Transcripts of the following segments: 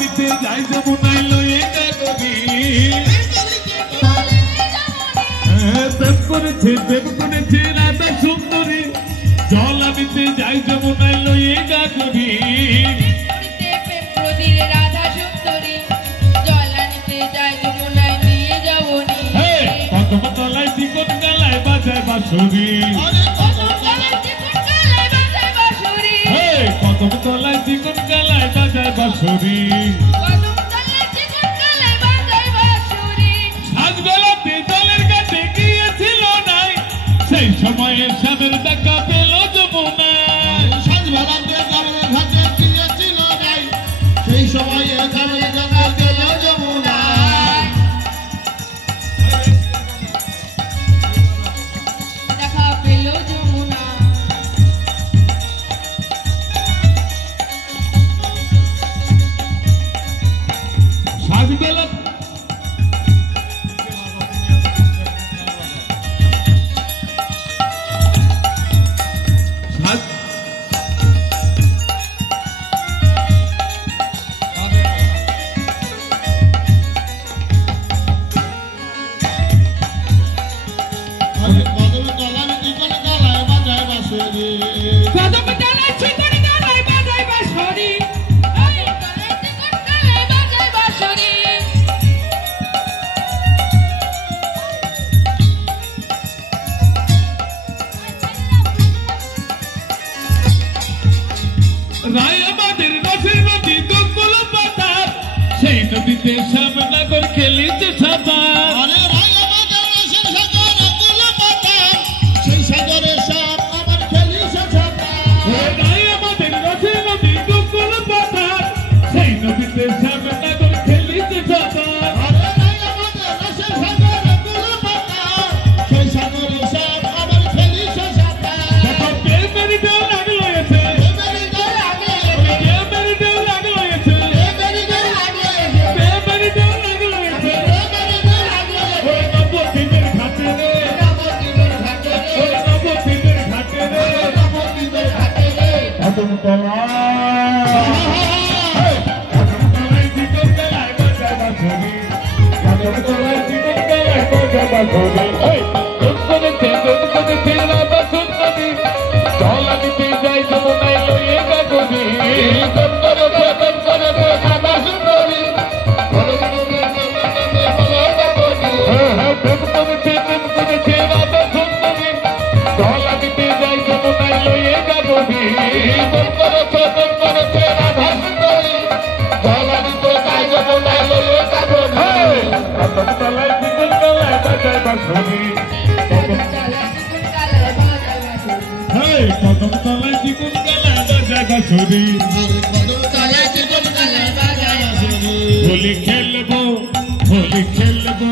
দিতে যাই যমুনায় লয়ে গাগরি প্রেম করেছে রাধা সুন্দরী জল আনিতে যাই যমুনায় লয়ে গাগরি রাধা সুন্দরী জল আনিতে যাই যমুনায় নিয়ে যাবনি কদম তলায় চিকন গালায় বাজায় বাঁশুরি কদম তলায় চিকন গালায় বাজায় বাঁশুরি সাজবেলাতে জলের কাছে গিয়েছিল নাই সেই সময়ে শ্যামের দেখা পেল যমুনায় সাজবেলাতে জলের কাছে গিয়েছিল নাই সেই সময়ে শ্যামের দেখা পেল যমুনায় দেখা পেল যমুনা সাজবেলা রায় আমাদের রসের নদী গঙ্গুল পাতার সেই নদীতে শ্যামনগর খেলিছে সাঁতার রায় আমাদের রসের সাগর গঙ্গুল পাতার সেই সাগরে শ্যাম আবার খেলিছে সাঁতার রায় আমাদের রসের নদী গঙ্গুল পাতার সেই নদীতে শ্যামনগর খেলিছে সাঁতার রায় আমাদের রসের সাগর গঙ্গুল পাতার সেই সাগরে শ্যাম আবার খেলিছে সাঁতার দেখো প্রেমের ঢেউ লাগলো এসে কদম তলায় চিকন গালায় বাজায় বাঁশুরি হোলি খেলবো হোলি খেলবো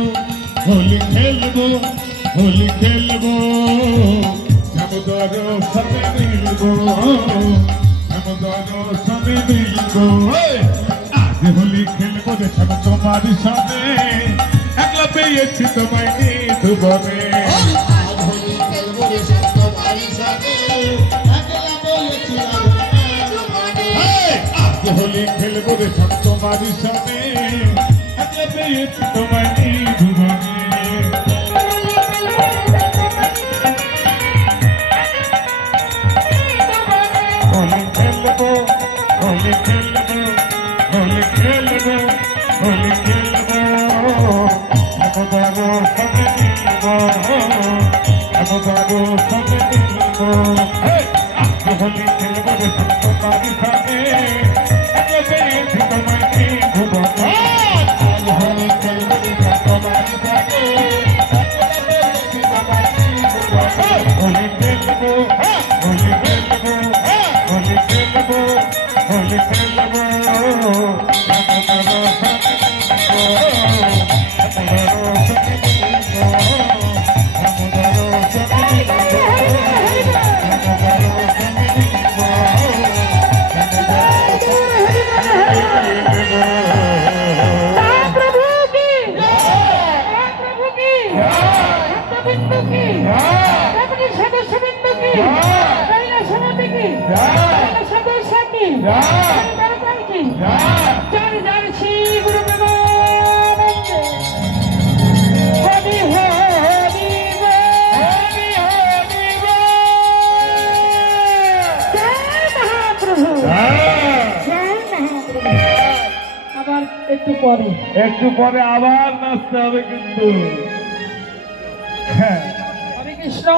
হোলি খেলবো হোলি খেলবো শ্যামদর সবে মিলবো শ্যামদর সবে মিলবো আজ হোলি খেলবো রে শ্যাম তোমার সাথে একলা পেয়েছি তোমায় নিধুবনে হোলি খেলবো রে সব তোমারই সাথে একলা পেয়েছি তোমায় নিধুবনে হোলি খেলবো হোলি খেলবো হোলি খেলবো হোলি খেলবো একদারো সবে মিলবো একদারো সবে মিলবো হোলি খেলবো রে সব তোমারই সাথে একটু পরে। একটু পরে আবার নাচতে হবে কিন্তু। হ্যাঁ হরে কৃষ্ণ।